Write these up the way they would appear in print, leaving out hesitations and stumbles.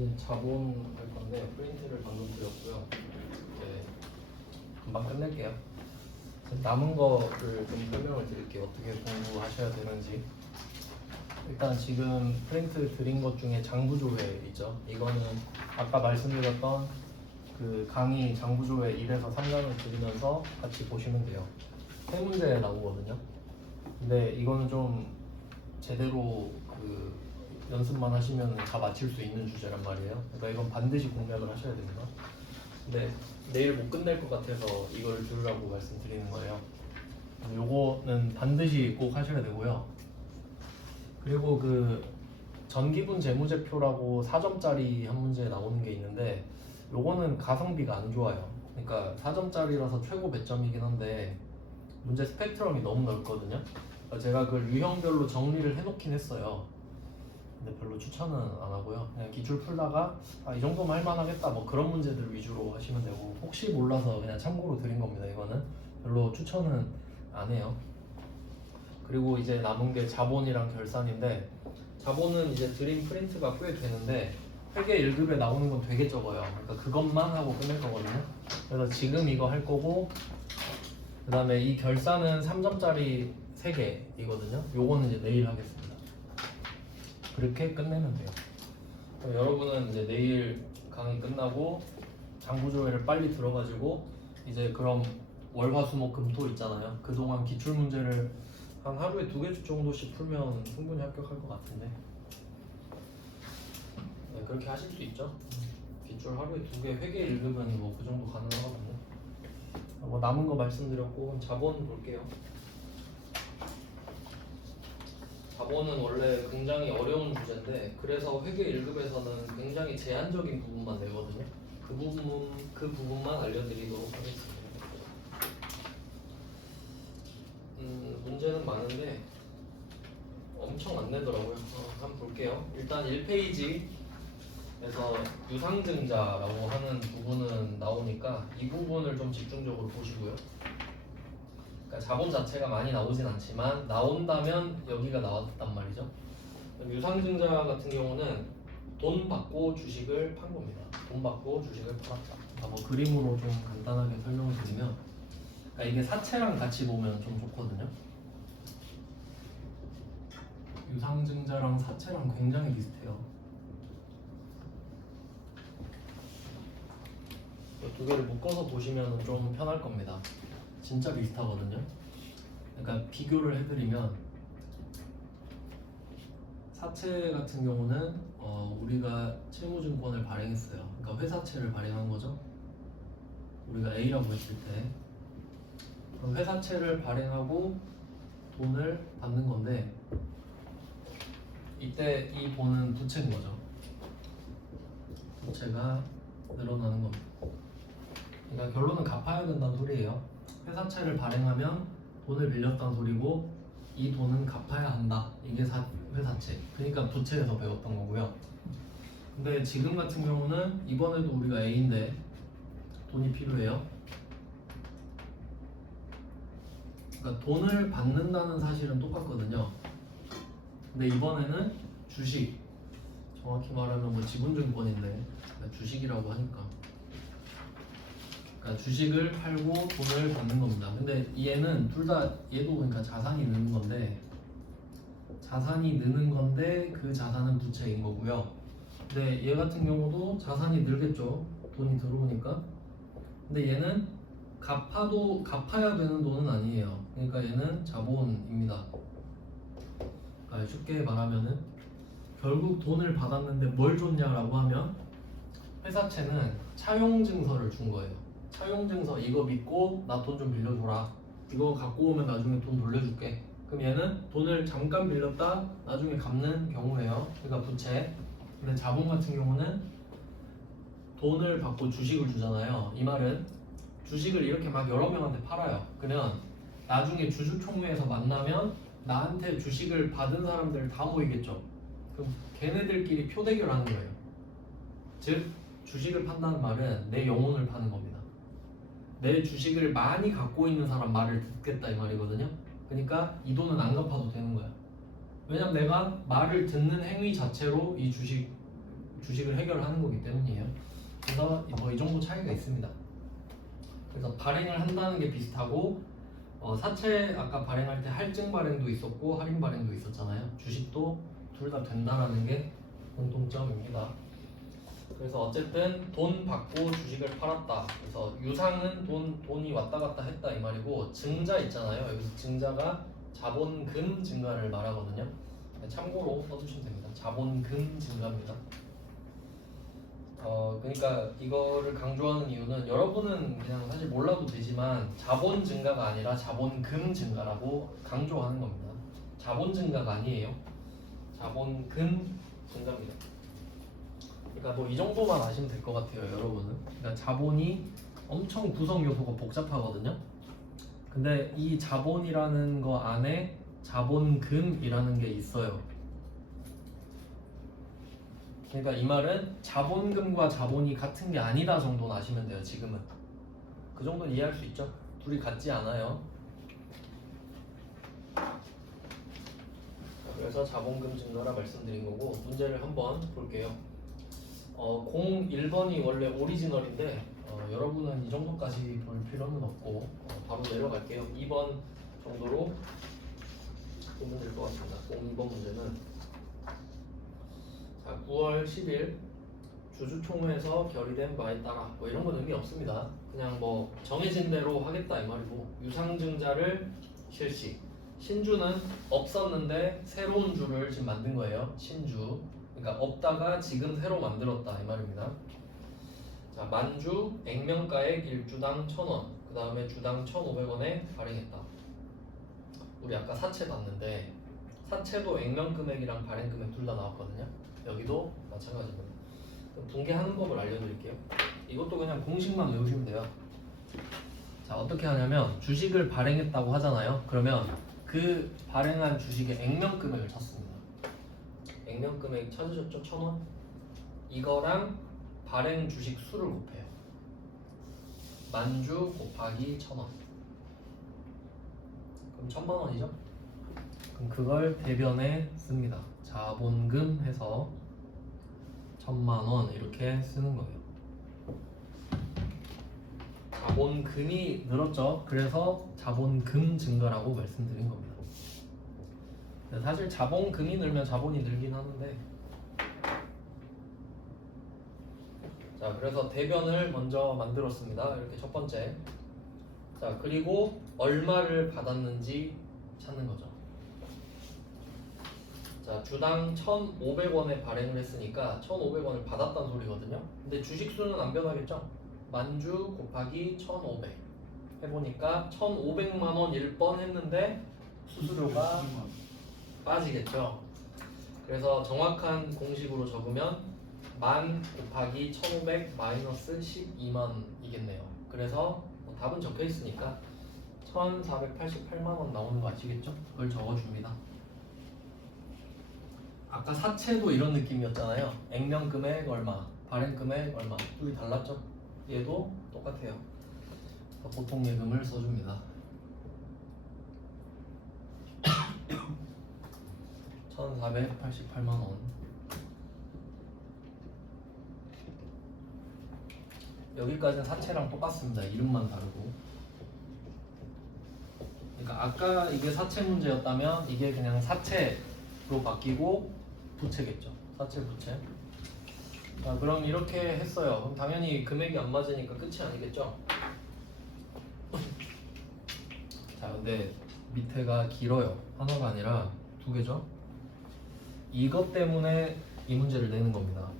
이제 자본 할 건데 프린트를 방금 드렸고요. 이제 금방 끝낼게요. 남은 거를 좀 설명을 드릴게요. 어떻게 공부하셔야 되는지. 일단 지금 프린트 드린 것 중에 장부조회 있죠. 이거는 아까 말씀드렸던 그 강의 장부조회 1에서 3강을 드리면서 같이 보시면 돼요. 세 문제 나오거든요. 근데 이거는 좀 제대로 그 연습만 하시면 다 맞힐 수 있는 주제란 말이에요. 그러니까 이건 반드시 공략을 하셔야 됩니다. 근데 내일 못 끝낼 것 같아서 이걸 들으라고 말씀드리는 거예요. 요거는 반드시 꼭 하셔야 되고요. 그리고 그 전기분 재무제표라고 4점짜리 한 문제 나오는 게 있는데 요거는 가성비가 안 좋아요. 그러니까 4점짜리라서 최고 배점이긴 한데 문제 스펙트럼이 너무 넓거든요. 그러니까 제가 그걸 유형별로 정리를 해놓긴 했어요. 근데 별로 추천은 안 하고요. 그냥 기출 풀다가 이 정도면 할만하겠다 뭐 그런 문제들 위주로 하시면 되고, 혹시 몰라서 그냥 참고로 드린 겁니다. 이거는 별로 추천은 안 해요. 그리고 이제 남은 게 자본이랑 결산인데, 자본은 이제 드림 프린트가 꽤 되는데 회계 1급에 나오는 건 되게 적어요. 그러니까 그것만 하고 끝낼 거거든요. 그래서 지금 이거 할 거고, 그 다음에 이 결산은 3점짜리 3개이거든요. 요거는 이제 내일 하겠습니다. 그렇게 끝내면 돼요. 여러분은 이제 내일 강의 끝나고 장부조회를 빨리 들어가지고 이제 그럼 월화수목금토 있잖아요. 그동안 기출문제를 한 하루에 2개 정도씩 풀면 충분히 합격할 것 같은데, 네, 그렇게 하실 수 있죠. 기출 하루에 2개, 회계 1급은 뭐 그 정도 가능하거든요. 뭐 남은 거 말씀드렸고, 자본 볼게요. 자본은 원래 굉장히 어려운 주제인데, 그래서 회계 1급에서는 굉장히 제한적인 부분만 내거든요. 그 부분만 알려드리도록 하겠습니다. 문제는 많은데 엄청 안 내더라고요. 한번 볼게요. 일단 1페이지에서 유상증자라고 하는 부분은 나오니까 이 부분을 좀 집중적으로 보시고요. 그러니까 자본 자체가 많이 나오진 않지만 나온다면 여기가 나왔단 말이죠. 유상증자 같은 경우는 돈 받고 주식을 판 겁니다. 돈 받고 주식을 팔았다. 뭐 그림으로 좀 간단하게 설명을 드리면, 그러니까 이게 사채랑 같이 보면 좀 좋거든요. 유상증자랑 사채랑 굉장히 비슷해요. 이 두 개를 묶어서 보시면 좀 편할 겁니다. 진짜 비슷하거든요. 그러니까 비교를 해드리면, 사채 같은 경우는 우리가 채무증권을 발행했어요. 그러니까 회사채를 발행한 거죠. 우리가 A라고 했을 때 회사채를 발행하고 돈을 받는 건데, 이때 이 돈은 부채인 거죠. 부채가 늘어나는 겁니다. 그러니까 결론은 갚아야 된다는 소리예요. 회사채를 발행하면 돈을 빌렸다는 소리고, 이 돈은 갚아야 한다. 이게 회사채. 그러니까 부채에서 배웠던 거고요. 근데 지금 같은 경우는 이번에도 우리가 A인데 돈이 필요해요. 그러니까 돈을 받는다는 사실은 똑같거든요. 근데 이번에는 주식, 정확히 말하면 뭐 지분증권인데 주식이라고 하니까, 그러니까 주식을 팔고 돈을 받는 겁니다. 근데 얘는 둘 다, 얘도 그러니까 자산이 느는 건데 그 자산은 부채인 거고요. 근데 얘 같은 경우도 자산이 늘겠죠. 돈이 들어오니까. 근데 얘는 갚아야 되는 돈은 아니에요. 그러니까 얘는 자본입니다. 그러니까 쉽게 말하면은 결국 돈을 받았는데 뭘 줬냐라고 하면, 회사채는 차용증서를 준 거예요. 차용증서 이거 믿고 나 돈 좀 빌려줘라. 이거 갖고 오면 나중에 돈 돌려줄게. 그럼 얘는 돈을 잠깐 빌렸다 나중에 갚는 경우예요. 그러니까 부채. 근데 자본 같은 경우는 돈을 받고 주식을 주잖아요. 이 말은 주식을 이렇게 막 여러 명한테 팔아요. 그러면 나중에 주주총회에서 만나면 나한테 주식을 받은 사람들 다 모이겠죠. 그럼 걔네들끼리 표대결하는 거예요. 즉 주식을 판다는 말은 내 영혼을 파는 겁니다. 내 주식을 많이 갖고 있는 사람 말을 듣겠다 이 말이거든요. 그러니까 이 돈은 안 갚아도 되는 거야. 왜냐면 내가 말을 듣는 행위 자체로 이 주식을 주식을 해결하는 거기 때문이에요. 그래서 뭐 이 정도 차이가 있습니다. 그래서 발행을 한다는 게 비슷하고 사채 아까 발행할 때 할증 발행도 있었고 할인 발행도 있었잖아요. 주식도 둘 다 된다라는 게 공통점입니다. 그래서 어쨌든 돈 받고 주식을 팔았다. 그래서 유상은 돈이 왔다 갔다 했다 이 말이고, 증자 있잖아요. 여기서 증자가 자본금 증가를 말하거든요. 참고로 써주시면 됩니다. 자본금 증가입니다. 그러니까 이거를 강조하는 이유는 여러분은 그냥 사실 몰라도 되지만 자본 증가가 아니라 자본금 증가라고 강조하는 겁니다. 자본 증가가 아니에요. 자본금 증가입니다. 그러니까 뭐 이 정도만 아시면 될 것 같아요, 여러분은. 그러니까 자본이 엄청 구성 요소가 복잡하거든요. 근데 이 자본이라는 거 안에 자본금이라는 게 있어요. 그러니까 이 말은 자본금과 자본이 같은 게 아니다 정도는 아시면 돼요. 지금은 그 정도는 이해할 수 있죠. 둘이 같지 않아요. 그래서 자본금 증가라 말씀드린 거고, 문제를 한번 볼게요. 01번이 원래 오리지널인데 여러분은 이 정도까지 볼 필요는 없고 바로 내려갈게요. 2번 정도로 보면 될 것 같습니다. 02번 문제는 9월 10일 주주총회에서 결의된 바에 따라 뭐 이런 건 의미 없습니다. 그냥 뭐 정해진 대로 하겠다 이 말이고, 유상증자를 실시. 신주는 없었는데 새로운 주를 지금 만든 거예요. 신주. 그러니까 없다가 지금 새로 만들었다 이 말입니다. 자, 만주 액면가액 1주당 1,000원, 그 다음에 주당 1,500원에 발행했다. 우리 아까 사채 봤는데 사채도 액면금액이랑 발행금액 둘 다 나왔거든요. 여기도 마찬가지입니다. 분개하는 법을 알려드릴게요. 이것도 그냥 공식만 외우시면 돼요. 자, 어떻게 하냐면 주식을 발행했다고 하잖아요. 그러면 그 발행한 주식의 액면금액을 찾습니다. 액면금액 찾으셨죠? 1,000원? 이거랑 발행 주식 수를 곱해요. 만주 곱하기 1,000원. 그럼 1,000만 원이죠? 그럼 그걸 대변에 씁니다. 자본금 해서 1,000만 원 이렇게 쓰는 거예요. 자본금이 늘었죠. 그래서 자본금 증가라고 말씀드린 겁니다. 사실 자본금이 늘면 자본이 늘긴 하는데, 자, 그래서 대변을 먼저 만들었습니다. 이렇게 첫 번째. 자, 그리고 얼마를 받았는지 찾는 거죠. 자, 주당 1,500원에 발행을 했으니까 1,500원을 받았다는 소리거든요. 근데 주식수는 안 변하겠죠? 만주 곱하기 1,500 해보니까 1,500만 원일 뻔 했는데 수수료가 빠지겠죠. 그래서 정확한 공식으로 적으면 만 곱하기 1,500 마이너스 12만이겠네요. 그래서 답은 적혀 있으니까 1,488만 원 나오는 거 아시겠죠? 그걸 적어줍니다. 아까 사채도 이런 느낌이었잖아요. 액면금액 얼마, 발행금액 얼마, 둘이 달랐죠? 얘도 똑같아요. 보통 예금을 써줍니다. 1,488만 원. 여기까지는 사채랑 똑같습니다. 이름만 다르고. 그러니까 아까 이게 사채 문제였다면 이게 그냥 사채로 바뀌고 부채겠죠. 사채 부채. 자, 그럼 이렇게 했어요. 그럼 당연히 금액이 안 맞으니까 끝이 아니겠죠. 자, 근데 밑에가 길어요. 하나가 아니라 두 개죠. 이것 때문에 이 문제를 내는 겁니다.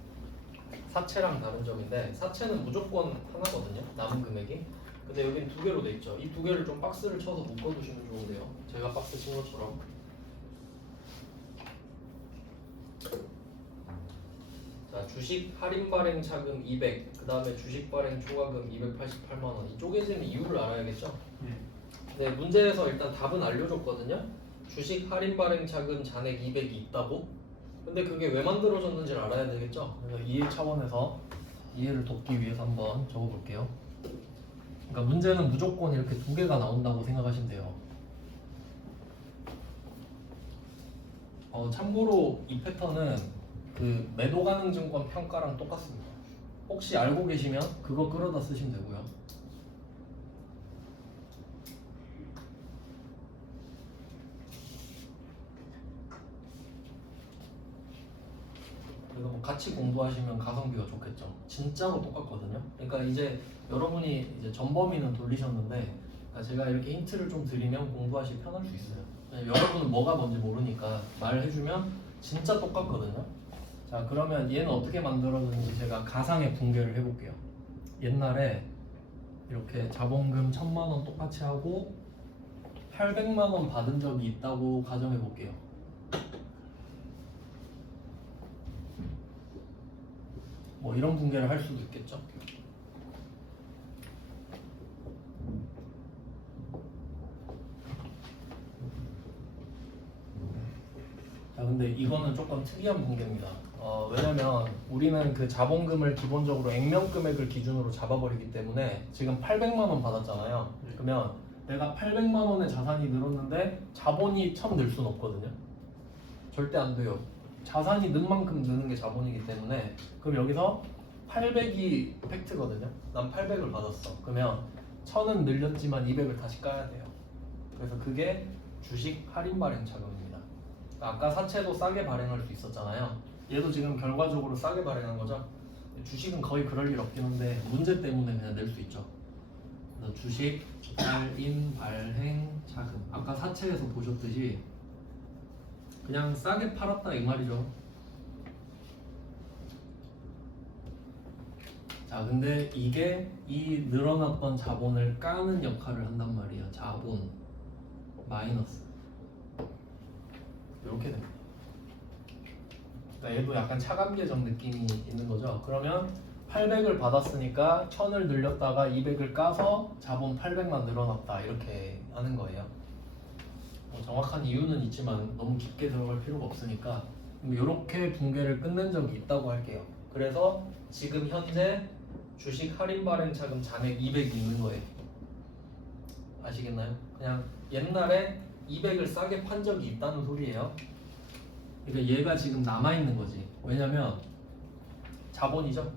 사채랑 다른 점인데, 사채는 무조건 하나거든요. 남은 금액이. 근데 여긴 두 개로 돼 있죠. 이 두 개를 좀 박스를 쳐서 묶어두시면 좋은데요. 제가 박스 친 것처럼. 자, 주식 할인 발행 차금 200, 그 다음에 주식 발행 초과금 288만 원. 이 쪼개지는 이유를 알아야겠죠? 네, 문제에서 일단 답은 알려줬거든요. 주식 할인 발행 차금 잔액 200이 있다고. 근데 그게 왜 만들어졌는지를 알아야 되겠죠? 그래서 이해 차원에서 이해를 돕기 위해서 한번 적어볼게요. 그러니까 문제는 무조건 이렇게 두 개가 나온다고 생각하시면 돼요. 참고로 이 패턴은 그 매도 가능 증권 평가랑 똑같습니다. 혹시 알고 계시면 그거 끌어다 쓰시면 되고요. 그래서 뭐 같이 공부하시면 가성비가 좋겠죠. 진짜로 똑같거든요. 그러니까 이제 여러분이 이제 전범위는 돌리셨는데 그러니까 제가 이렇게 힌트를 좀 드리면 공부하시 편할 수 있어요. 여러분은 뭐가 뭔지 모르니까 말해주면 진짜 똑같거든요. 자, 그러면 얘는 어떻게 만들어졌는지 제가 가상의 붕괴를 해볼게요. 옛날에 이렇게 자본금 1000만 원 똑같이 하고 800만 원 받은 적이 있다고 가정해 볼게요. 뭐 이런 붕괴를 할 수도 있겠죠. 자, 근데 이거는 조금 특이한 붕괴입니다. 왜냐면 우리는 그 자본금을 기본적으로 액면 금액을 기준으로 잡아버리기 때문에 지금 800만 원 받았잖아요. 그러면 내가 800만 원의 자산이 늘었는데 자본이 1000 늘 수는 없거든요. 절대 안 돼요. 자산이 는 만큼 느는 게 자본이기 때문에. 그럼 여기서 800이 팩트거든요. 난 800을 받았어. 그러면 1000은 늘렸지만 200을 다시 까야 돼요. 그래서 그게 주식 할인 발행 자금입니다. 아까 사채도 싸게 발행할 수 있었잖아요. 얘도 지금 결과적으로 싸게 발행한 거죠. 주식은 거의 그럴 일 없긴 한데 문제 때문에 그냥 낼 수 있죠. 그래서 주식 할인 발행 자금, 아까 사채에서 보셨듯이 그냥 싸게 팔았다 이 말이죠. 자, 근데 이게 이 늘어났던 자본을 까는 역할을 한단 말이에요. 자본 마이너스 이렇게 됩니다. 그러니까 얘도 약간 차감 계정 느낌이 있는 거죠. 그러면 800을 받았으니까 1000을 늘렸다가 200을 까서 자본 800만 늘어났다 이렇게 하는 거예요. 뭐 정확한 이유는 있지만 너무 깊게 들어갈 필요가 없으니까 이렇게 붕괴를 끝낸 적이 있다고 할게요. 그래서 지금 현재 주식 할인 발행 자금 잔액 200이 있는 거예요. 아시겠나요? 그냥 옛날에 200을 싸게 판 적이 있다는 소리예요. 그러니까 얘가 지금 남아있는 거지. 왜냐면 자본이죠.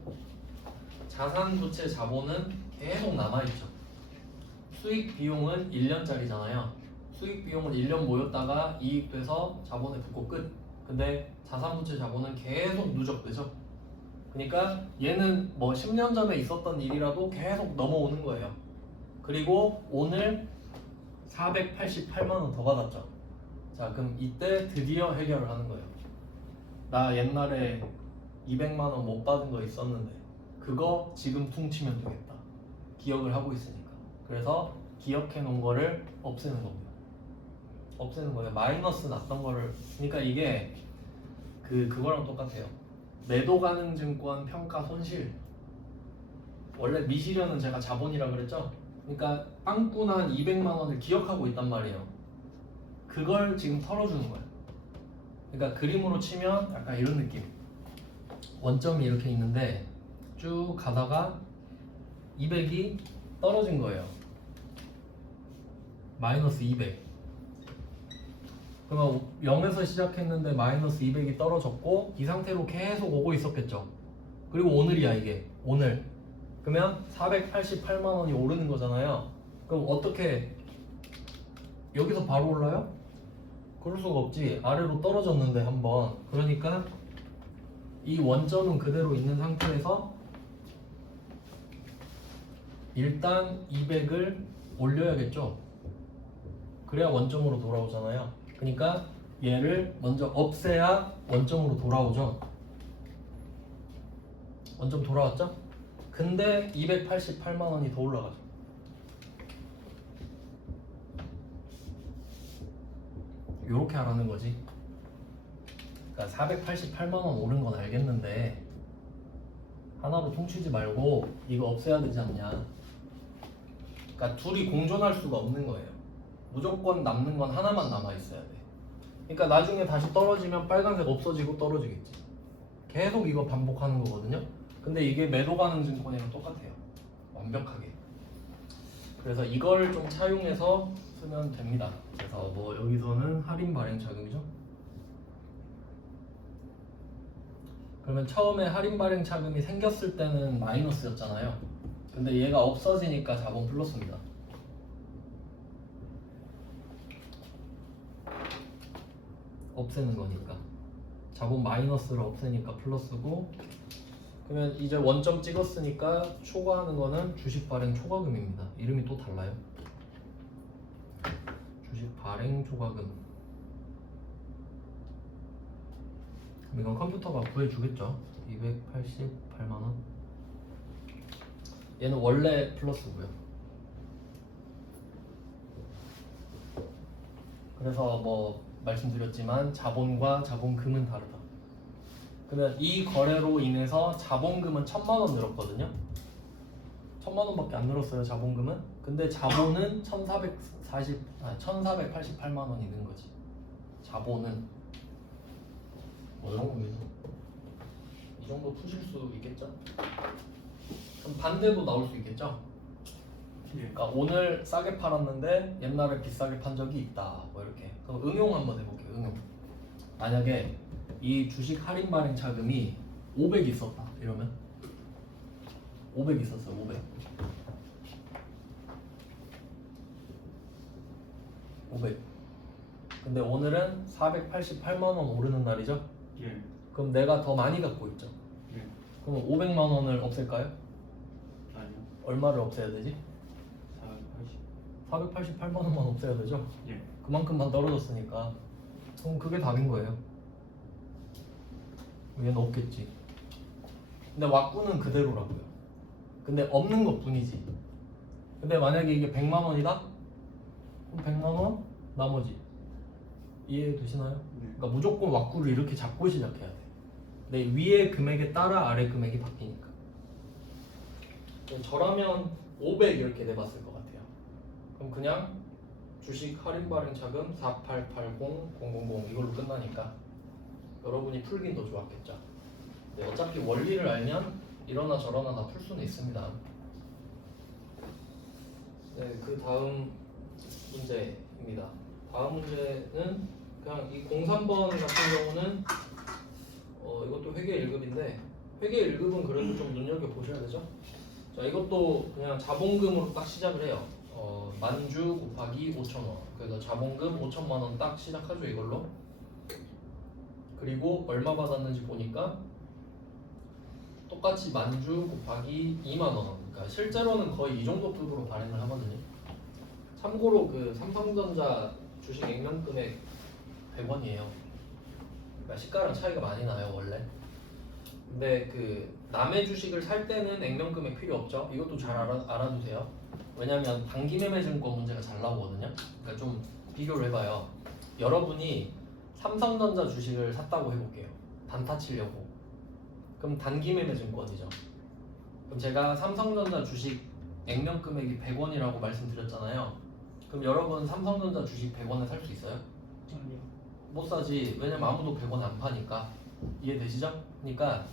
자산 부채 자본은 계속 남아있죠. 수익 비용은 1년짜리잖아요. 수익 비용은 1년 모였다가 이익돼서 자본에 붓고 끝. 근데 자산 부채 자본은 계속 누적되죠. 그러니까 얘는 뭐 10년 전에 있었던 일이라도 계속 넘어오는 거예요. 그리고 오늘 488만 원 더 받았죠. 자, 그럼 이때 드디어 해결을 하는 거예요. 나 옛날에 200만 원 못 받은 거 있었는데 그거 지금 퉁치면 되겠다. 기억을 하고 있으니까. 그래서 기억해 놓은 거를 없애는 겁니다. 없애는 거예요. 마이너스 났던 거를. 그러니까 이게 그거랑 똑같아요. 매도 가능 증권 평가 손실. 원래 미실현은 제가 자본이라 그랬죠. 그러니까 빵꾸 난 200만 원을 기억하고 있단 말이에요. 그걸 지금 털어주는 거예요. 그러니까 그림으로 치면 약간 이런 느낌. 원점이 이렇게 있는데 쭉 가다가 200이 떨어진 거예요. 마이너스 200. 그러면 0에서 시작했는데 마이너스 200이 떨어졌고 이 상태로 계속 오고 있었겠죠. 그리고 오늘이야 이게. 오늘. 그러면 488만 원이 오르는 거잖아요. 그럼 어떻게 여기서 바로 올라요? 그럴 수가 없지. 아래로 떨어졌는데 한번. 그러니까 이 원점은 그대로 있는 상태에서 일단 200을 올려야겠죠. 그래야 원점으로 돌아오잖아요. 그러니까 얘를 먼저 없애야 원점으로 돌아오죠. 원점 돌아왔죠? 근데 288만 원이 더 올라가죠. 요렇게 하라는 거지. 그러니까 488만 원 오른 건 알겠는데 하나로 퉁치지 말고 이거 없애야 되지 않냐. 그러니까 둘이 공존할 수가 없는 거예요. 무조건 남는 건 하나만 남아 있어야 돼. 그러니까 나중에 다시 떨어지면 빨간색 없어지고 떨어지겠지. 계속 이거 반복하는 거거든요. 근데 이게 매도 가능 증권이랑 똑같아요. 완벽하게. 그래서 이걸 좀 차용해서 쓰면 됩니다. 그래서 뭐 여기서는 할인 발행 자금이죠. 그러면 처음에 할인 발행 차금이 생겼을 때는 마이너스였잖아요. 근데 얘가 없어지니까 자본 플러스입니다. 없애는 거니까 자본 마이너스를 없애니까 플러스고, 그러면 이제 원점 찍었으니까 초과하는 거는 주식 발행 초과금입니다. 이름이 또 달라요. 주식 발행 초과금. 그럼 이건 컴퓨터가 구해주겠죠. 288만원. 얘는 원래 플러스고요. 그래서 뭐 말씀드렸지만 자본과 자본금은 다르다. 그러면 이 거래로 인해서 자본금은 1000만원 늘었거든요. 1000만원밖에 안 늘었어요, 자본금은. 근데 자본은 1488만원이 는 거지. 자본은 이 정도 푸실 수 있겠죠? 그럼 반대도 나올 수 있겠죠? 그러니까 오늘 싸게 팔았는데 옛날에 비싸게 판 적이 있다, 뭐 이렇게. 그럼 응용 한번 해볼게요. 응용. 만약에 이 주식 할인 발행 차금이 500 있었다 이러면 500 있었어요. 500. 근데 오늘은 488만원 오르는 날이죠? 예. 그럼 내가 더 많이 갖고 있죠? 예. 그럼 500만원을 없앨까요? 아니요. 얼마를 없애야 되지? 480. 488만원만 없애야 되죠? 예. 그만큼만 떨어졌으니까. 그럼 그게 답인 거예요. 얘는 없겠지. 근데 왁구는 그대로라고요. 근데 없는 것 뿐이지. 근데 만약에 이게 100만원이다? 그럼 100만원 나머지. 이해되시나요? 네. 그러니까 무조건 왁구를 이렇게 잡고 시작해야 돼. 근데 위의 금액에 따라 아래 금액이 바뀌니까. 저라면 500 이렇게 내봤을 것 같아요. 그럼 그냥 주식 할인 발행 차금 4880000 이걸로 끝나니까 여러분이 풀긴 더 좋았겠죠. 네, 어차피 원리를 알면 이러나 저러나 다 풀 수는 있습니다. 네, 그 다음 문제입니다. 다음 문제는 그냥 이 03번 같은 경우는 이것도 회계 1급인데 회계 1급은 그래도 좀 눈여겨 보셔야 되죠. 자, 이것도 그냥 자본금으로 딱 시작을 해요. 만주 곱하기 5,000원. 그래서 자본금 5천만 원 딱 시작하죠, 이걸로. 그리고 얼마 받았는지 보니까 똑같이 만주 곱하기 2만 원. 그러니까 실제로는 거의 이 정도 급으로 발행을 하거든요. 참고로 그 삼성전자 주식 액면 금액 100원이에요. 그러니까 시가랑 차이가 많이 나요, 원래. 근데 그 남의 주식을 살 때는 액면 금액 필요 없죠. 이것도 잘 알아두세요. 왜냐면 단기 매매 증권 문제가 잘 나오거든요. 그러니까 좀 비교를 해봐요. 여러분이 삼성전자 주식을 샀다고 해볼게요. 단타 치려고. 그럼 단기 매매 증권이죠. 그럼 제가 삼성전자 주식 액면 금액이 100원이라고 말씀드렸잖아요. 그럼 여러분 삼성전자 주식 100원에 살 수 있어요? 아니요. 못 사지. 왜냐면 아무도 100원 안 파니까. 이해되시죠? 그러니까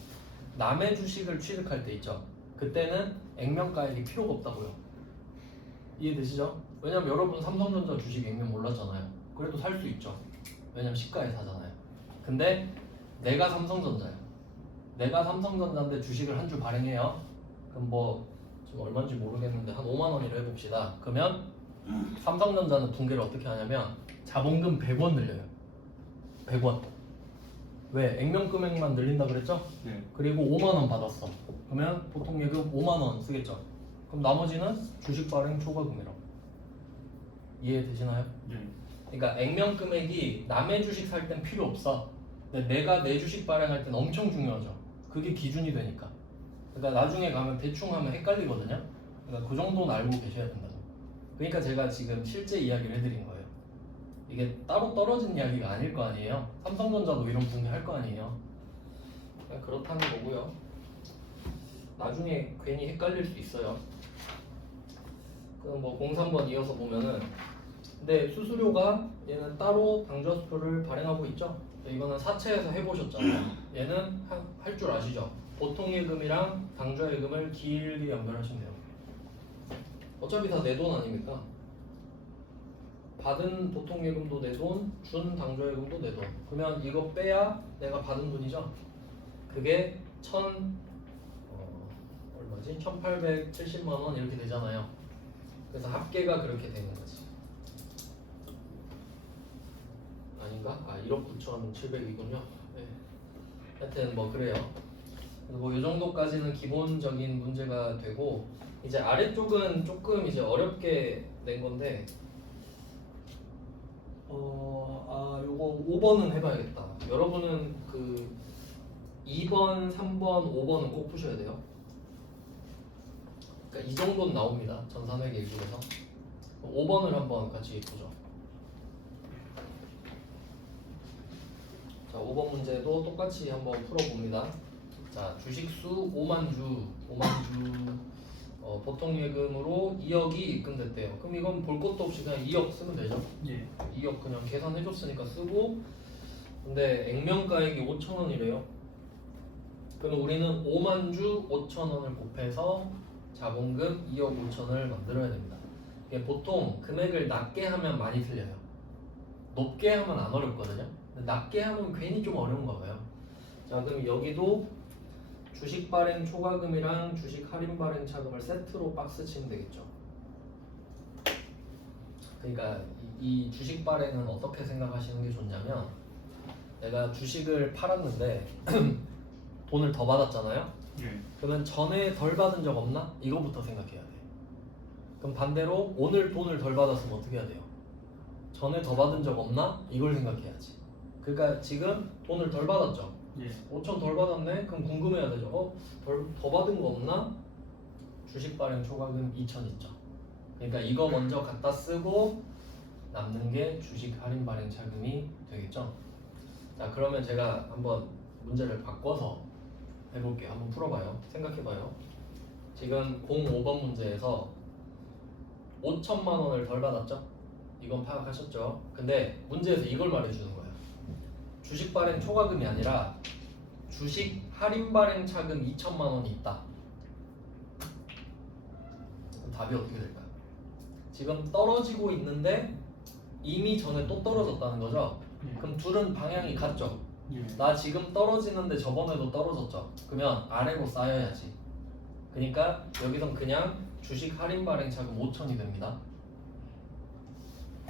남의 주식을 취득할 때 있죠. 그때는 액면가액이 필요가 없다고요. 이해되시죠? 왜냐면 여러분 삼성전자 주식 액면 몰랐잖아요. 그래도 살 수 있죠. 왜냐면 시가에 사잖아요. 근데 내가 삼성전자예요. 내가 삼성전자인데 주식을 한 주 발행해요. 그럼 뭐 지금 얼마인지 모르겠는데 한 5만 원이라 해봅시다. 그러면 삼성전자는 붕괴를 어떻게 하냐면 자본금 100원 늘려요. 100원. 왜? 액면 금액만 늘린다 그랬죠? 네. 그리고 5만 원 받았어. 그러면 보통 예금 5만 원 쓰겠죠? 그럼 나머지는 주식 발행 초과금이라고. 이해되시나요? 네. 그러니까 액면 금액이 남의 주식 살 땐 필요 없어. 근데 내가 내 주식 발행할 땐 엄청 중요하죠. 그게 기준이 되니까. 그러니까 나중에 가면 대충 하면 헷갈리거든요. 그러니까 그 정도는 알고 계셔야 된다고. 그러니까 제가 지금 실제 이야기를 해드린 거예요. 이게 따로 떨어진 이야기가 아닐 거 아니에요. 삼성전자도 이런 붕괴 할 거 아니에요. 그냥 그렇다는 거고요. 나중에 괜히 헷갈릴 수 있어요. 그럼 뭐 03번 이어서 보면은, 근데 수수료가 얘는 따로 당좌수표를 발행하고 있죠. 이거는 사채에서 해보셨잖아요. 얘는 할 줄 아시죠? 보통 예금이랑 당좌 예금을 길게 연결하시면 돼요. 어차피 다 내 돈 아닙니까? 받은 보통 예금도 내 돈, 준 당좌 예금도 내 돈. 그러면 이거 빼야 내가 받은 돈이죠. 그게 얼마지? 1,870만 원 이렇게 되잖아요. 그래서 합계가 그렇게 되는 거지. 아닌가? 1억 9,700이군요. 네. 하여튼 뭐 그래요. 뭐 이 정도까지는 기본적인 문제가 되고 이제 아래쪽은 조금 이제 어렵게 낸 건데 요거 5번은 해봐야겠다. 여러분은 그 2번, 3번, 5번은 꼭 푸셔야 돼요. 그러니까 이 정도는 나옵니다. 전산회계 일주에서 5번을 한번 같이 보죠. 자, 5번 문제도 똑같이 한번 풀어봅니다. 자, 주식수 5만 주 보통 예금으로 2억이 입금됐대요. 그럼 이건 볼 것도 없이 그냥 2억 쓰면 되죠? 예. 2억 그냥 계산해줬으니까 쓰고, 근데 액면가액이 5,000원이래요. 그럼 우리는 5만 주 5,000원을 곱해서 자본금 2억 5천을 만들어야 됩니다. 이게 보통 금액을 낮게 하면 많이 틀려요. 높게 하면 안 어렵거든요. 근데 낮게 하면 괜히 좀 어려운가 봐요. 자, 그럼 여기도 주식 발행 초과금이랑 주식 할인 발행 차금을 세트로 박스 치면 되겠죠. 그러니까 이 주식 발행은 어떻게 생각하시는 게 좋냐면, 내가 주식을 팔았는데 돈을 더 받았잖아요. 예. 그러면 전에 덜 받은 적 없나? 이거부터 생각해야 돼. 그럼 반대로 오늘 돈을 덜 받았으면 어떻게 해야 돼요? 전에 더 받은 적 없나? 이걸 생각해야지. 그러니까 지금 돈을 덜 받았죠. 예. 5천 덜 받았네? 그럼 궁금해야 되죠. 더 받은 거 없나? 주식 발행 초과금 2천 있죠. 그러니까 이거 먼저 갖다 쓰고 남는 게 주식 할인 발행 차금이 되겠죠. 자, 그러면 제가 한번 문제를 바꿔서 해볼게요. 한번 풀어봐요. 생각해봐요. 지금 05번 문제에서 5천만 원을 덜 받았죠? 이건 파악하셨죠? 근데 문제에서 이걸 말해주는 거예요. 주식 발행 초과금이 아니라 주식 할인 발행 차금 2천만 원이 있다. 그럼 답이 어떻게 될까요? 지금 떨어지고 있는데 이미 전에 또 떨어졌다는 거죠? 예. 그럼 둘은 방향이 같죠? 예. 나 지금 떨어지는데 저번에도 떨어졌죠? 그러면 아래로 쌓여야지. 그러니까 여기선 그냥 주식 할인 발행 차금 5천이 됩니다.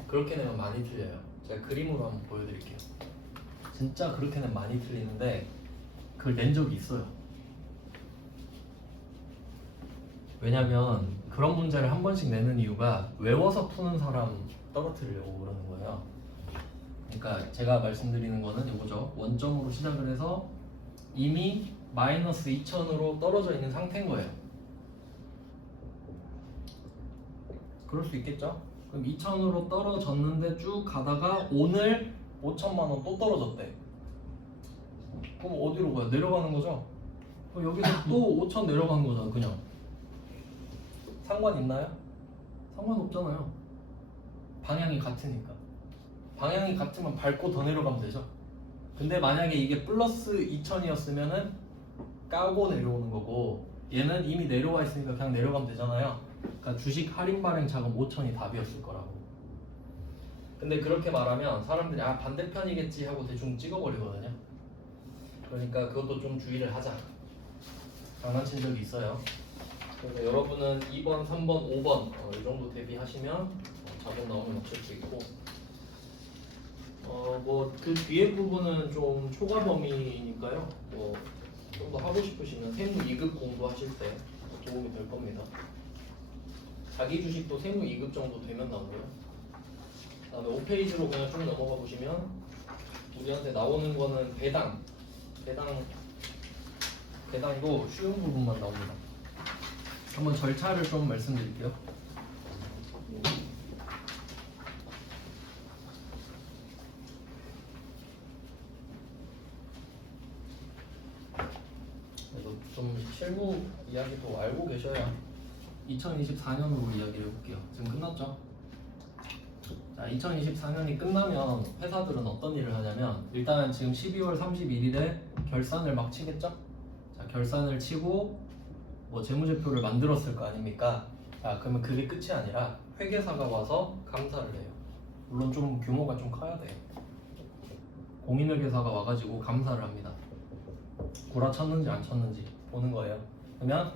그렇게 내면 많이 틀려요. 제가 그림으로 한번 보여드릴게요. 진짜 그렇게 내면 많이 틀리는데 그걸 낸 적이 있어요. 왜냐면 그런 문제를 한 번씩 내는 이유가 외워서 푸는 사람 떨어뜨리려고 그러는 거예요. 그러니까 제가 말씀드리는 거는 이거죠. 원점으로 시작을 해서 이미 마이너스 2천으로 떨어져 있는 상태인 거예요. 그럴 수 있겠죠? 그럼 2천으로 떨어졌는데 쭉 가다가 오늘 5천만 원 또 떨어졌대. 그럼 어디로 가요? 내려가는 거죠? 그럼 여기서 또 5천 내려가는 거잖아, 그냥. 상관 있나요? 상관없잖아요. 방향이 같으니까. 방향이 같으면 밟고 더 내려가면 되죠. 근데 만약에 이게 플러스 2천이었으면은 까고 내려오는 거고, 얘는 이미 내려와 있으니까 그냥 내려가면 되잖아요. 그러니까 주식 할인 발행 자금 5천이 답이었을 거라고. 근데 그렇게 말하면 사람들이 반대편이겠지 하고 대충 찍어버리거든요. 그러니까 그것도 좀 주의를 하자. 장난친 적이 있어요. 그래서 여러분은 2번, 3번, 5번 이 정도 대비하시면 자본 나오면 맞출 수 있고, 뭐 그 뒤에 부분은 좀 초과 범위니까요. 뭐 좀 더 하고 싶으시면 세무 2급 공부하실 때 도움이 될 겁니다. 자기 주식도 세무 2급 정도 되면 나오고요. 그다음에 5페이지로 그냥 쭉 넘어가 보시면 우리한테 나오는 거는 배당도 쉬운 부분만 나옵니다. 한번 절차를 좀 말씀드릴게요. 그래서 좀 실무 이야기도 알고 계셔야 2024년으로 이야기를 해볼게요. 지금 끝났죠? 자, 2024년이 끝나면 회사들은 어떤 일을 하냐면, 일단 지금 12월 31일에 결산을 막 치겠죠? 자, 결산을 치고 뭐 재무제표를 만들었을 거 아닙니까? 자, 그러면 그게 끝이 아니라 회계사가 와서 감사를 해요. 물론 좀 규모가 좀 커야 돼요. 공인회계사가 와가지고 감사를 합니다. 구라쳤는지 안 쳤는지 보는 거예요. 그러면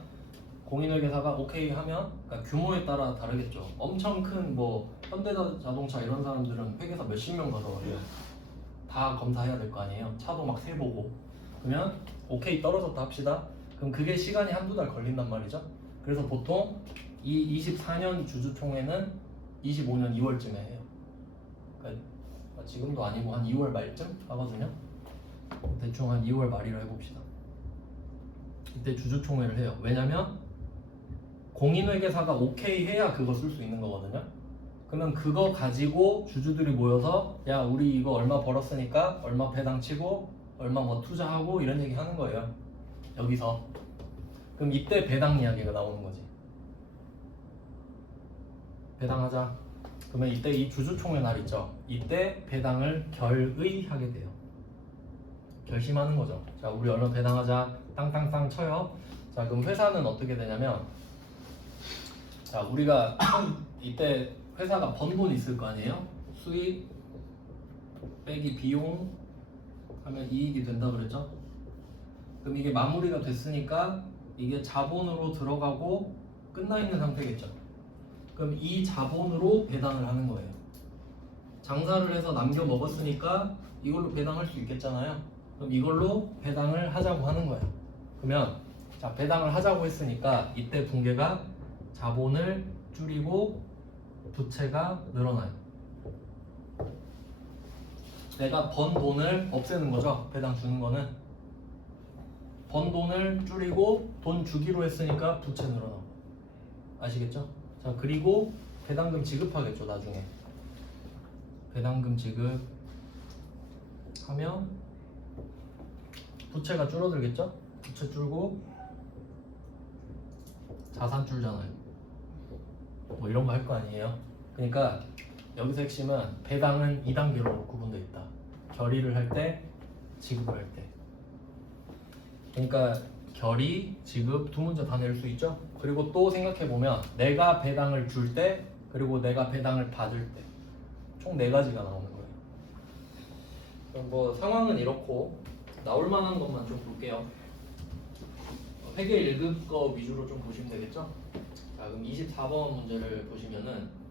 공인회계사가 오케이 하면, 그러니까 규모에 따라 다르겠죠. 엄청 큰 뭐 현대자동차 이런 사람들은 회계사 몇십 명 가서 해요. 다 검사해야 될 거 아니에요. 차도 막 세보고. 그러면 오케이 떨어졌다 합시다. 그럼 그게 시간이 한두 달 걸린단 말이죠. 그래서 보통 이 24년 주주총회는 25년 2월쯤에 해요. 그러니까 지금도 아니고 한 2월 말쯤 하거든요. 대충 한 2월 말이라 해봅시다. 이때 주주총회를 해요. 왜냐면 공인회계사가 오케이 해야 그거 쓸 수 있는 거거든요. 그러면 그거 가지고 주주들이 모여서 야 우리 이거 얼마 벌었으니까 얼마 배당 치고 얼마 뭐 투자하고 이런 얘기 하는 거예요. 여기서. 그럼 이때 배당 이야기가 나오는 거지. 배당하자. 그러면 이때 이 주주총회 날 있죠. 이때 배당을 결의하게 돼요. 결심하는 거죠. 자 우리 얼마 배당하자. 땅땅땅 쳐요. 자 그럼 회사는 어떻게 되냐면, 자 우리가 이때 회사가 번 돈 있을 거 아니에요? 수익 빼기 비용 하면 이익이 된다 그랬죠? 그럼 이게 마무리가 됐으니까 이게 자본으로 들어가고 끝나 있는 상태겠죠? 그럼 이 자본으로 배당을 하는 거예요. 장사를 해서 남겨 먹었으니까 이걸로 배당할 수 있겠잖아요. 그럼 이걸로 배당을 하자고 하는 거예요. 그러면 자 배당을 하자고 했으니까 이때 분계가 자본을 줄이고 부채가 늘어나요. 내가 번 돈을 없애는 거죠. 배당 주는 거는 번 돈을 줄이고 돈 주기로 했으니까 부채 늘어나고. 아시겠죠? 자 그리고 배당금 지급하겠죠. 나중에 배당금 지급하면 부채가 줄어들겠죠? 부채 줄고 자산 줄잖아요. 뭐 이런 거 할 거 아니에요. 그러니까 여기서 핵심은 배당은 2단계로 구분되어 있다. 결의를 할 때, 지급을 할 때. 그러니까 결의, 지급 두 문제 다 낼 수 있죠. 그리고 또 생각해 보면 내가 배당을 줄 때, 그리고 내가 배당을 받을 때, 총 4가지가 나오는 거예요. 그럼 뭐 상황은 이렇고 나올 만한 것만 좀 볼게요. 회계 1급 거 위주로 좀 보시면 되겠죠. 자 그럼 24번 문제를 보시면은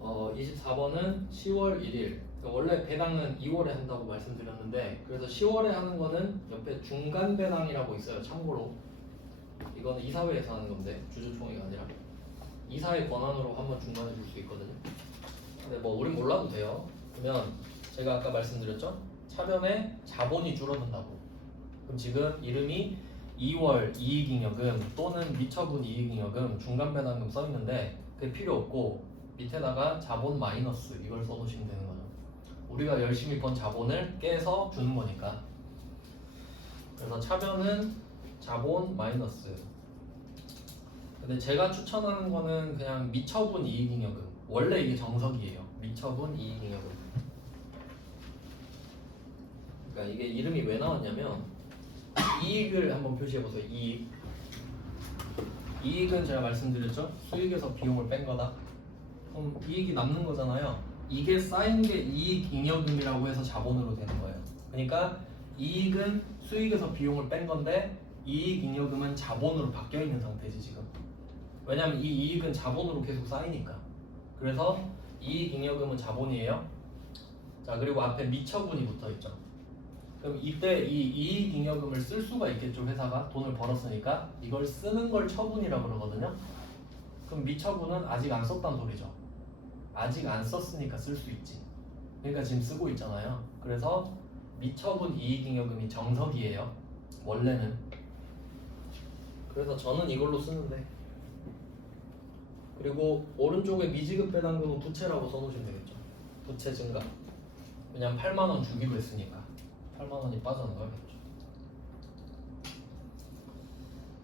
24번은 10월 1일. 그러니까 원래 배당은 2월에 한다고 말씀드렸는데, 그래서 10월에 하는 거는 옆에 중간 배당이라고 있어요. 참고로 이거는 이사회에서 하는 건데 주주총회가 아니라 이사회 권한으로 한번 중간에 줄 수 있거든요. 근데 뭐 우린 몰라도 돼요. 그러면 제가 아까 말씀드렸죠. 차변에 자본이 줄어든다고. 그럼 지금 이름이 2월 이익잉여금 또는 미처분 이익잉여금 중간 배당금 써 있는데 그게 필요 없고 밑에다가 자본 마이너스 이걸 써놓으시면 되는 거죠. 우리가 열심히 번 자본을 깨서 주는 거니까. 그래서 차변은 자본 마이너스. 근데 제가 추천하는 거는 그냥 미처분 이익잉여금. 원래 이게 정석이에요. 미처분 이익잉여금. 그러니까 이게 이름이 왜 나왔냐면 이익을 한번 표시해보세요. 이익은 제가 말씀드렸죠. 수익에서 비용을 뺀 거다. 그럼 이익이 남는 거잖아요. 이게 쌓인 게 이익잉여금이라고 해서 자본으로 되는 거예요. 그러니까 이익은 수익에서 비용을 뺀 건데 이익잉여금은 자본으로 바뀌어 있는 상태지 지금. 왜냐면 이 이익은 자본으로 계속 쌓이니까. 그래서 이익잉여금은 자본이에요. 자 그리고 앞에 미처분이 붙어 있죠. 그럼 이때 이 이익잉여금을 쓸 수가 있겠죠. 회사가 돈을 벌었으니까. 이걸 쓰는 걸 처분이라고 그러거든요. 그럼 미처분은 아직 안 썼단 소리죠. 아직 안 썼으니까 쓸 수 있지. 그러니까 지금 쓰고 있잖아요. 그래서 미처분 이익잉여금이 정석이에요. 원래는. 그래서 저는 이걸로 쓰는데. 그리고 오른쪽에 미지급 배당금은 부채라고 써놓으시면 되겠죠. 부채 증가. 왜냐면 8만 원 주기로 했으니까 8만 원이 빠져나가겠죠.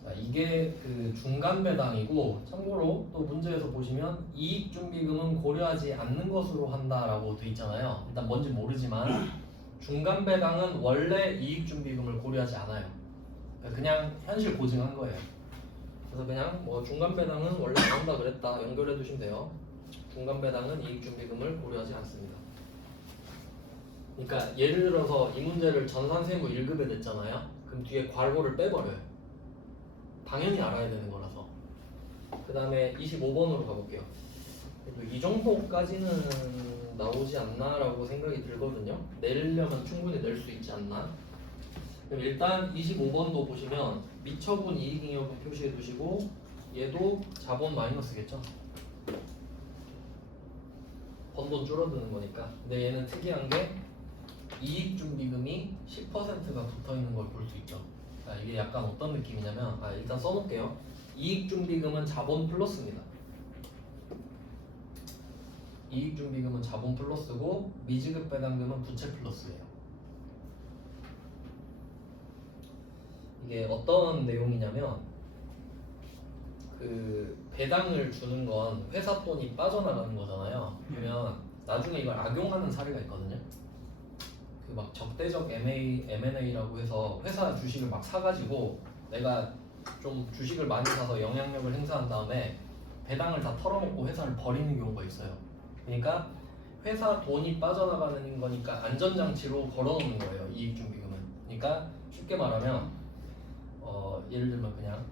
자, 이게 그 중간 배당이고, 참고로 또 문제에서 보시면 이익준비금은 고려하지 않는 것으로 한다라고 돼 있잖아요. 일단 뭔지 모르지만 중간 배당은 원래 이익준비금을 고려하지 않아요. 그냥 현실 고증한 거예요. 그래서 그냥 뭐 중간 배당은 원래 안 한다 그랬다 연결해 두시면 돼요. 중간 배당은 이익준비금을 고려하지 않습니다. 그러니까 예를 들어서 이 문제를 전산세무 1급에 냈잖아요. 그럼 뒤에 괄호를 빼버려요. 당연히 알아야 되는 거라서. 그 다음에 25번으로 가볼게요. 그래도 이 정도까지는 나오지 않나라고 생각이 들거든요. 내려면 충분히 낼 수 있지 않나. 그럼 일단 25번도 보시면 미처분 이익잉여분 표시해 두시고 얘도 자본 마이너스겠죠. 번 돈 줄어드는 거니까. 근데 얘는 특이한 게 이익준비금이 10%가 붙어 있는 걸 볼 수 있죠. 자, 이게 약간 어떤 느낌이냐면, 일단 써놓을게요. 이익준비금은 자본 플러스입니다. 이익준비금은 자본 플러스고 미지급 배당금은 부채 플러스예요. 이게 어떤 내용이냐면, 그 배당을 주는 건 회사 돈이 빠져나가는 거잖아요. 그러면 나중에 이걸 악용하는 사례가 있거든요. 그 막 적대적 M&A라고 해서 회사 주식을 막 사가지고 내가 좀 주식을 많이 사서 영향력을 행사한 다음에 배당을 다 털어먹고 회사를 버리는 경우가 있어요. 그러니까 회사 돈이 빠져나가는 거니까 안전장치로 걸어놓는 거예요. 이익준비금은. 그러니까 쉽게 말하면 예를 들면 그냥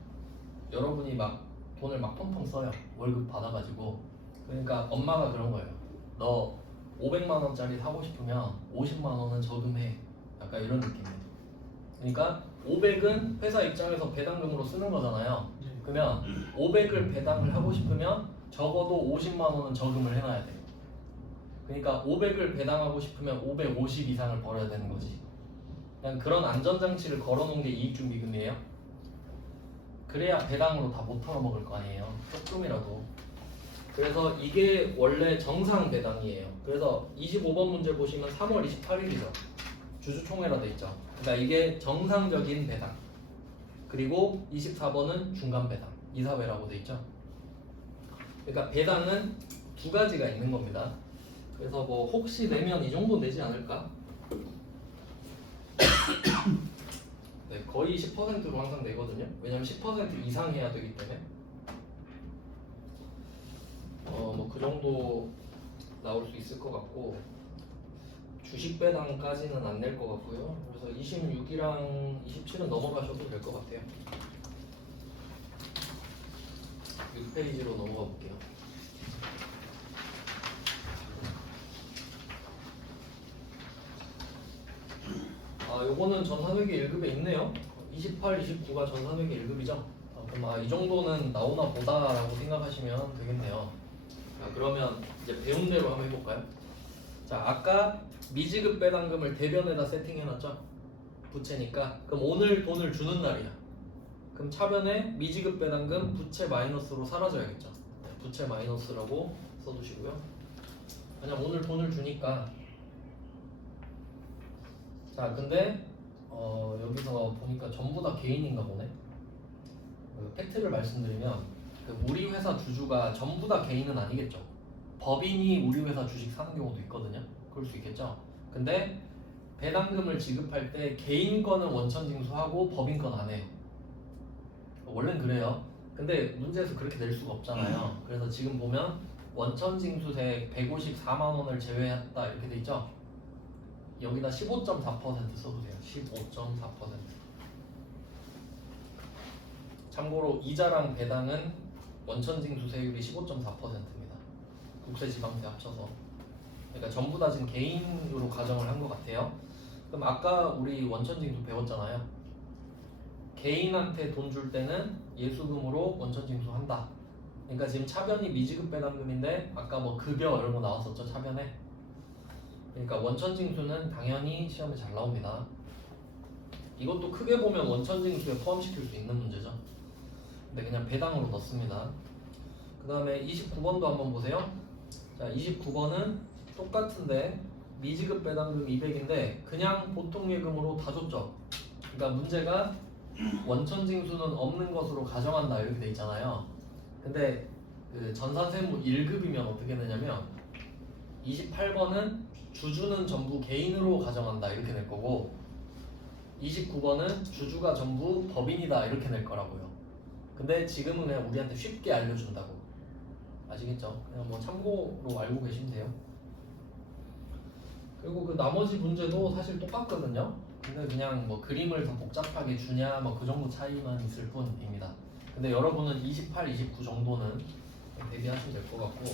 여러분이 막 돈을 막 펑펑 써요. 월급 받아가지고. 그러니까 엄마가 그런 거예요. 너 500만 원짜리 사고 싶으면 50만 원은 저금해. 약간 이런 느낌이에요. 그러니까 500은 회사 입장에서 배당금으로 쓰는 거잖아요. 그러면 500을 배당을 하고 싶으면 적어도 50만 원은 저금을 해놔야 돼요. 그러니까 500을 배당하고 싶으면 550 이상을 벌어야 되는 거지. 그냥 그런 안전장치를 걸어놓은 게 이익준비금이에요. 그래야 배당으로 다 못 털어먹을 거 아니에요. 조금이라도. 그래서 이게 원래 정상 배당이에요. 그래서 25번 문제 보시면 3월 28일이죠. 주주총회라 돼 있죠. 그러니까 이게 정상적인 배당. 그리고 24번은 중간 배당, 이사회라고 돼 있죠. 그러니까 배당은 두 가지가 있는 겁니다. 그래서 뭐 혹시 내면 이 정도 내지 않을까? 네, 거의 10%로 항상 내거든요. 왜냐면 10% 이상 해야 되기 때문에. 뭐 그 정도 나올 수 있을 것 같고, 주식 배당까지는 안 낼 것 같고요. 그래서 26이랑 27은 넘어가셔도 될 것 같아요. 6페이지로 넘어가 볼게요. 요거는 전산회계 1급에 있네요. 28, 29가 전산회계 1급이죠. 그럼 이 정도는 나오나 보다라고 생각하시면 되겠네요. 그러면 이제 배운 대로 한번 해볼까요? 자, 아까 미지급 배당금을 대변에다 세팅해놨죠? 부채니까. 그럼 오늘 돈을 주는 날이야. 그럼 차변에 미지급 배당금 부채 마이너스로 사라져야겠죠. 부채 마이너스라고 써두시고요. 왜냐면 오늘 돈을 주니까. 자, 근데 여기서 보니까 전부 다 개인인가 보네. 팩트를 말씀드리면 우리 회사 주주가 전부 다 개인은 아니겠죠. 법인이 우리 회사 주식 사는 경우도 있거든요. 그럴 수 있겠죠. 근데 배당금을 지급할 때 개인 거는 원천 징수하고 법인 건 안 해요. 원래는 그래요. 근데 문제에서 그렇게 낼 수가 없잖아요. 그래서 지금 보면 원천 징수세 154만 원을 제외했다 이렇게 돼 있죠. 여기다 15.4% 써주세요. 15.4%. 참고로 이자랑 배당은 원천징수세율이 15.4%입니다. 국세지방세 합쳐서. 그러니까 전부 다 지금 개인으로 가정을 한 것 같아요. 그럼 아까 우리 원천징수 배웠잖아요. 개인한테 돈 줄 때는 예수금으로 원천징수한다. 그러니까 지금 차변이 미지급 배당금인데 아까 뭐 급여 이런 거 나왔었죠, 차변에. 그러니까 원천징수는 당연히 시험에 잘 나옵니다. 이것도 크게 보면 원천징수에 포함시킬 수 있는 문제죠. 근데 그냥 배당으로 넣습니다. 그 다음에 29번도 한번 보세요. 자, 29번은 똑같은데 미지급 배당금 200인데 그냥 보통 예금으로 다 줬죠. 그러니까 문제가 원천징수는 없는 것으로 가정한다 이렇게 돼 있잖아요. 근데 그 전산세무 1급이면 어떻게 되냐면 28번은 주주는 전부 개인으로 가정한다 이렇게 낼 거고 29번은 주주가 전부 법인이다 이렇게 낼 거라고요. 근데 지금은 그냥 우리한테 쉽게 알려준다고. 아시겠죠? 그냥 뭐 참고로 알고 계시면 돼요. 그리고 그 나머지 문제도 사실 똑같거든요. 근데 그냥 뭐 그림을 더 복잡하게 주냐 뭐 그 정도 차이만 있을 뿐입니다. 근데 여러분은 28, 29 정도는 대비하시면 될 것 같고,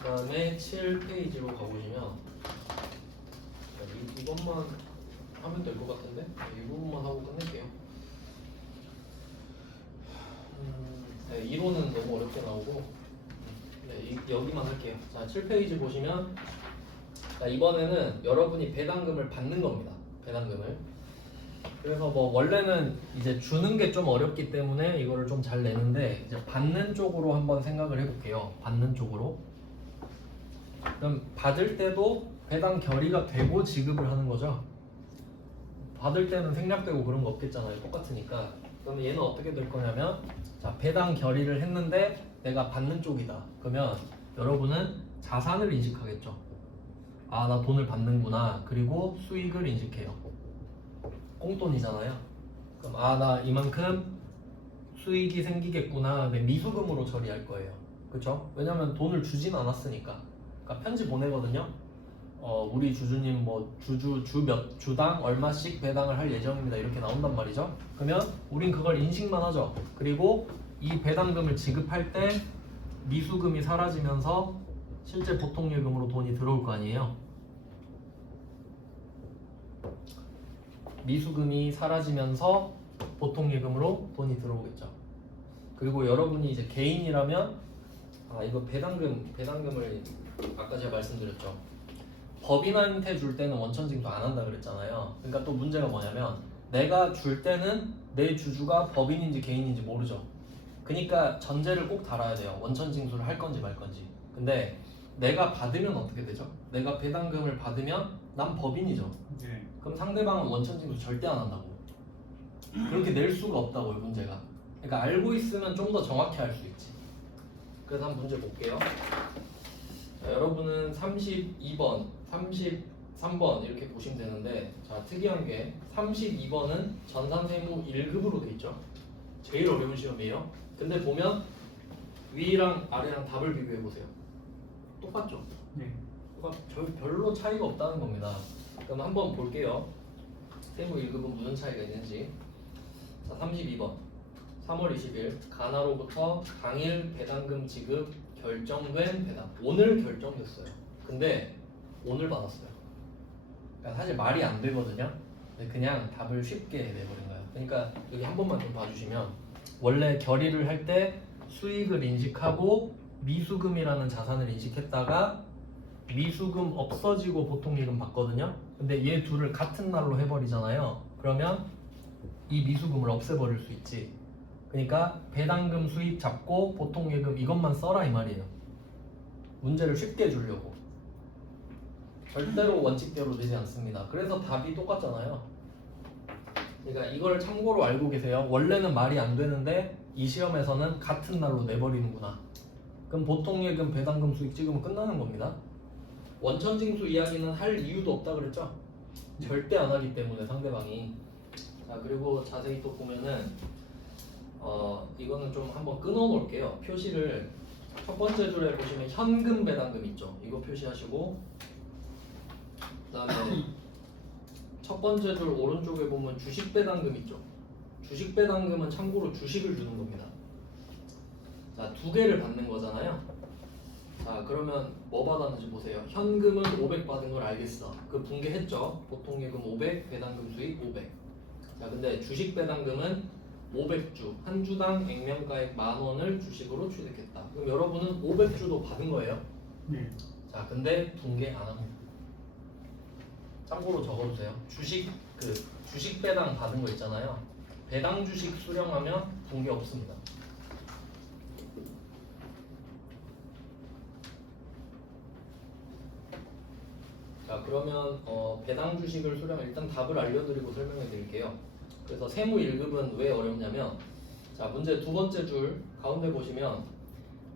그 다음에 7페이지로 가보시면 이것만 하면 될 것 같은데 이 부분만 하고 끝낼게요. 네, 이론은 너무 어렵게 나오고 네, 여기만 할게요. 자, 7페이지 보시면 자, 이번에는 여러분이 배당금을 받는 겁니다. 배당금을. 그래서 뭐 원래는 이제 주는 게 좀 어렵기 때문에 이거를 좀 잘 내는데 이제 받는 쪽으로 한번 생각을 해볼게요. 받는 쪽으로. 그럼 받을 때도 배당 결의가 되고 지급을 하는 거죠. 받을 때는 생략되고 그런 거 없겠잖아요. 똑같으니까. 그럼 얘는 어떻게 될 거냐면 자, 배당 결의를 했는데 내가 받는 쪽이다. 그러면 여러분은 자산을 인식하겠죠. 아, 나 돈을 받는구나. 그리고 수익을 인식해요. 꽁돈이잖아요. 그럼 아, 나 이만큼 수익이 생기겠구나. 네, 미수금으로 처리할 거예요. 그렇죠? 왜냐면 돈을 주진 않았으니까. 그러니까 편지 보내거든요. 우리 주주님 뭐 주당 얼마씩 배당을 할 예정입니다. 이렇게 나온단 말이죠. 그러면 우린 그걸 인식만 하죠. 그리고 이 배당금을 지급할 때 미수금이 사라지면서 실제 보통예금으로 돈이 들어올 거 아니에요. 미수금이 사라지면서 보통예금으로 돈이 들어오겠죠. 그리고 여러분이 이제 개인이라면 이거 배당금을 아까 제가 말씀드렸죠. 법인한테 줄 때는 원천징수 안 한다 그랬잖아요. 그러니까 또 문제가 뭐냐면 내가 줄 때는 내 주주가 법인인지 개인인지 모르죠. 그러니까 전제를 꼭 달아야 돼요. 원천징수를 할 건지 말 건지. 근데 내가 받으면 어떻게 되죠? 내가 배당금을 받으면 난 법인이죠. 네. 그럼 상대방은 원천징수 절대 안 한다고. 그렇게 낼 수가 없다고요, 문제가. 그러니까 알고 있으면 좀 더 정확히 할 수 있지. 그래서 한번 문제 볼게요. 자, 여러분은 32번, 33번 이렇게 보시면 되는데, 자, 특이한 게 32번은 전산세무 1급으로 돼 있죠. 제일 어려운 시험이에요. 근데 보면 위랑 아래랑 답을 비교해 보세요. 똑같죠? 네. 별로 차이가 없다는 겁니다. 그럼 한번 볼게요. 세무 1급은 무슨 차이가 있는지. 자, 32번 3월 20일 가나로부터 당일 배당금 지급 결정된 배당. 오늘 결정됐어요. 근데 오늘 받았어요. 그러니까 사실 말이 안 되거든요. 근데 그냥 답을 쉽게 내버린 거예요. 그러니까 여기 한 번만 좀 봐주시면 원래 결의를 할 때 수익을 인식하고 미수금이라는 자산을 인식했다가 미수금 없어지고 보통예금 받거든요. 근데 얘 둘을 같은 날로 해버리잖아요. 그러면 이 미수금을 없애버릴 수 있지. 그러니까 배당금 수입 잡고 보통예금 이것만 써라 이 말이에요. 문제를 쉽게 주려고. 절대로 원칙대로 되지 않습니다. 그래서 답이 똑같잖아요. 그러니까 이걸 참고로 알고 계세요. 원래는 말이 안 되는데 이 시험에서는 같은 날로 내버리는구나. 그럼 보통예금 배당금 수익 찍으면 끝나는 겁니다. 원천징수 이야기는 할 이유도 없다 그랬죠? 절대 안 하기 때문에 상대방이. 자, 그리고 자세히 또 보면은 이거는 좀 한번 끊어 놓을게요. 표시를 첫 번째 줄에 보시면 현금 배당금 있죠? 이거 표시하시고, 그 다음에 첫 번째 줄 오른쪽에 보면 주식 배당금 있죠? 주식 배당금은 참고로 주식을 주는 겁니다. 자, 두 개를 받는 거잖아요. 자, 그러면 뭐 받았는지 보세요. 현금은 500 받은 걸 알겠어. 그 분개했죠. 보통예금 500, 배당금 수익 500. 자, 근데 주식 배당금은 500주, 한 주당 액면가액 10,000원을 주식으로 취득했다. 그럼 여러분은 500주도 받은 거예요. 네. 자, 근데 분개 안 합니다. 참고로 적어주세요. 주식 배당 받은 거 있잖아요. 배당 주식 수령하면 분개 없습니다. 자, 그러면 배당 주식을 수령, 일단 답을 알려드리고 설명해 드릴게요. 그래서 세무 1급은 왜 어렵냐면, 자, 문제 두 번째 줄 가운데 보시면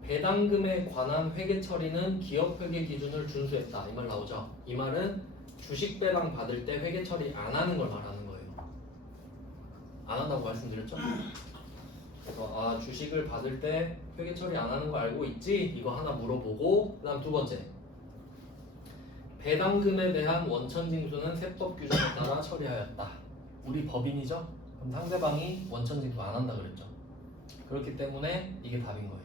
배당금에 관한 회계 처리는 기업 회계 기준을 준수했다 이 말 나오죠. 이 말은 주식 배당 받을 때 회계 처리 안 하는 걸 말하는 거예요. 안 한다고 말씀드렸죠? 그래서 주식을 받을 때 회계 처리 안 하는 거 알고 있지? 이거 하나 물어보고, 그다음 두 번째, 배당금에 대한 원천징수는 세법 규정에 따라 처리하였다. 우리 법인이죠? 그럼 상대방이 원천징수 안 한다 그랬죠. 그렇기 때문에 이게 답인 거예요.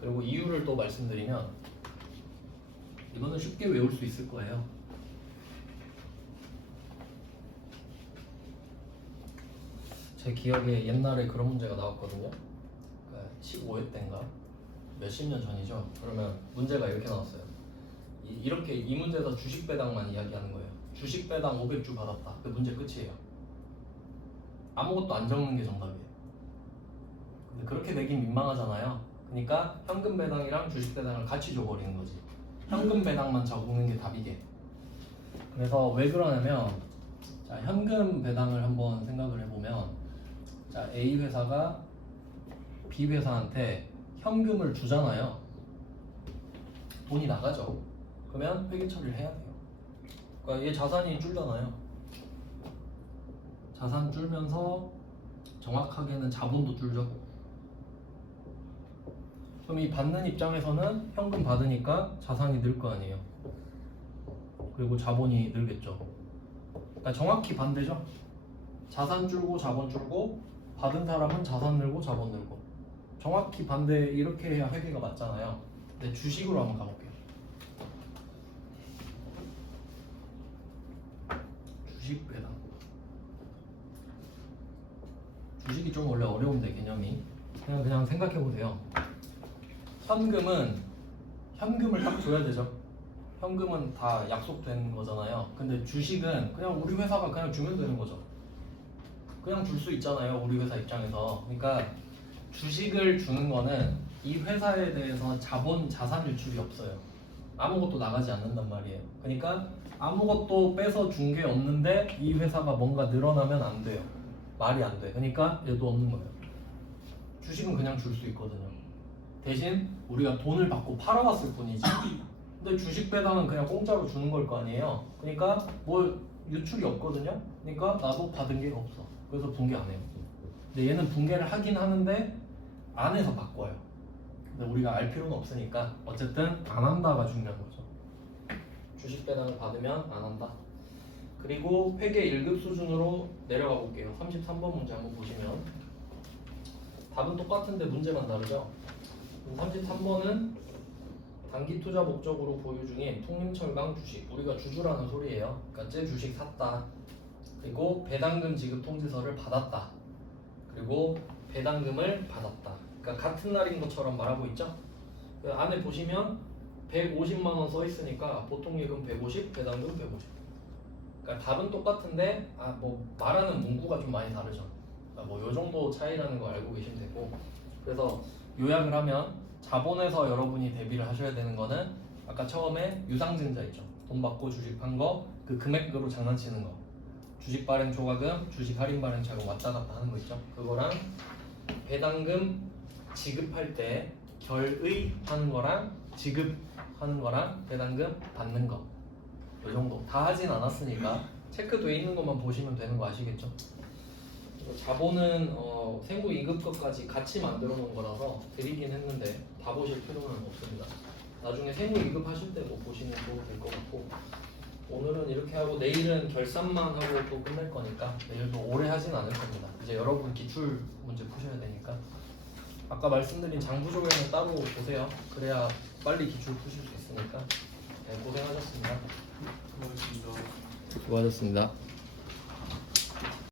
그리고 이유를 또 말씀드리면 이거는 쉽게 외울 수 있을 거예요. 제 기억에 옛날에 그런 문제가 나왔거든요. 15회 때인가? 몇십 년 전이죠. 그러면 문제가 이렇게 나왔어요. 이렇게 이 문제에서 주식 배당만 이야기하는 거예요. 주식 배당 500주 받았다. 그 문제 끝이에요. 아무것도 안 적는 게 정답이에요. 근데 그렇게 내긴 민망하잖아요. 그러니까 현금 배당이랑 주식 배당을 같이 줘버리는 거지. 현금 배당만 적는 게 답이게. 그래서 왜 그러냐면, 자, 현금 배당을 한번 생각을 해보면, 자, A 회사가 B 회사한테 현금을 주잖아요. 돈이 나가죠. 그러면 회계 처리를 해야 돼요. 그러니까 얘 자산이 줄잖아요. 자산 줄면서 정확하게는 자본도 줄죠. 그럼 이 받는 입장에서는 현금 받으니까 자산이 늘 거 아니에요. 그리고 자본이 늘겠죠. 그러니까 정확히 반대죠. 자산 줄고 자본 줄고, 받은 사람은 자산 늘고 자본 늘고. 정확히 반대. 이렇게 해야 회계가 맞잖아요. 근데 주식으로 한번 가볼게요. 주식 배당. 주식이 좀 원래 어려운데 개념이. 그냥 생각해 보세요. 현금을 딱 줘야 되죠. 현금은 다 약속된 거잖아요. 근데 주식은 그냥 우리 회사가 그냥 주면 되는 거죠. 그냥 줄 수 있잖아요, 우리 회사 입장에서. 그러니까 주식을 주는 거는 이 회사에 대해서 자산 유출이 없어요. 아무것도 나가지 않는단 말이에요. 그러니까 아무것도 빼서 준 게 없는데 이 회사가 뭔가 늘어나면 안 돼요. 말이 안 돼. 그러니까 얘도 없는 거예요. 주식은 그냥 줄 수 있거든요. 대신 우리가 돈을 받고 팔아왔을 뿐이지. 근데 주식 배당은 그냥 공짜로 주는 걸 거 아니에요. 그러니까 뭐 유출이 없거든요. 그러니까 나도 받은 게 없어. 그래서 붕괴 안 해요. 근데 얘는 붕괴를 하긴 하는데 안 해서 바꿔요. 근데 우리가 알 필요는 없으니까 어쨌든 안 한다가 중요한 거죠. 주식 배당을 받으면 안 한다. 그리고 회계 1급 수준으로 내려가 볼게요. 33번 문제 한번 보시면 답은 똑같은데 문제만 다르죠. 33번은 단기 투자 목적으로 보유 중인 통림철강 주식, 우리가 주주라는 소리예요. 그러니까 제 주식 샀다. 그리고 배당금 지급 통지서를 받았다. 그리고 배당금을 받았다. 그러니까 같은 날인 것처럼 말하고 있죠. 그 안에 보시면 150만 원 써 있으니까 보통 예금 150, 배당금 150. 그러니까 답은 똑같은데 뭐 말하는 문구가 좀 많이 다르죠. 그러니까 뭐 요 정도 차이라는 거 알고 계시면 되고. 그래서 요약을 하면 자본에서 여러분이 대비를 하셔야 되는 거는 아까 처음에 유상증자 있죠. 돈 받고 주식 판 거, 그 금액으로 장난치는 거. 주식 발행 초과금, 주식 할인 발행 차금 왔다 갔다 하는 거 있죠. 그거랑 배당금 지급할 때 결의하는 거랑 지급하는 거랑 배당금 받는 거. 이 정도. 다 하진 않았으니까 체크돼 있는 것만 보시면 되는 거 아시겠죠? 자본은 생후 2급 것까지 같이 만들어 놓은 거라서 드리긴 했는데 다 보실 필요는 없습니다. 나중에 생후 2급 하실 때 뭐 보시면 도움 될 것 같고, 오늘은 이렇게 하고 내일은 결산만 하고 또 끝낼 거니까 내일도 오래 하진 않을 겁니다. 이제 여러분 기출 문제 푸셔야 되니까 아까 말씀드린 장부조회는 따로 보세요. 그래야 빨리 기출 푸실 수 있으니까. 네, 고생하셨습니다. 고맙습니다. 수고하셨습니다.